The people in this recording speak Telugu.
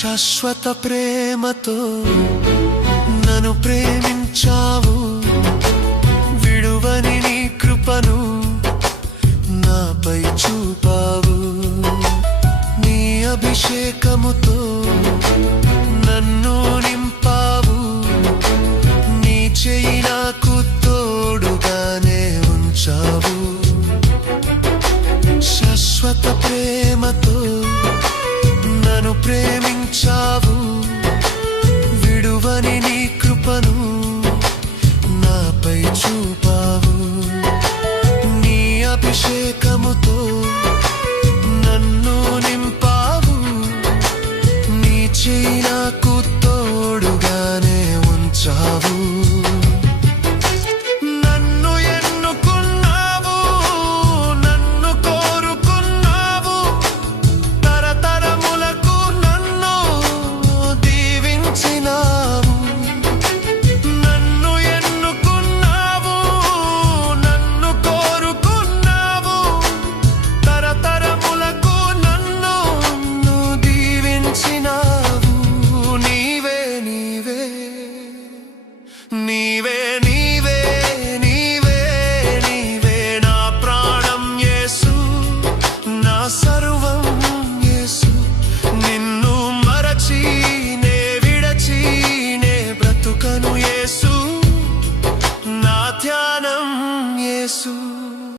శాశ్వత ప్రేమతో నన్ను ప్రేమించావు, విడువని నీ కృపను నాపై చూపావు. నీ అభిషేకముతో నన్ను నింపావు, నీ చెయ్యి నాకు తోడుగానే ఉంచావు. శాశ్వత ప్రేమతో నన్ను ప్రేమించావు, విడువని నీ కృపను నాపై చూపావు. నీ అభిషేకముతో నన్ను నింపావు, నీ చెయ్యి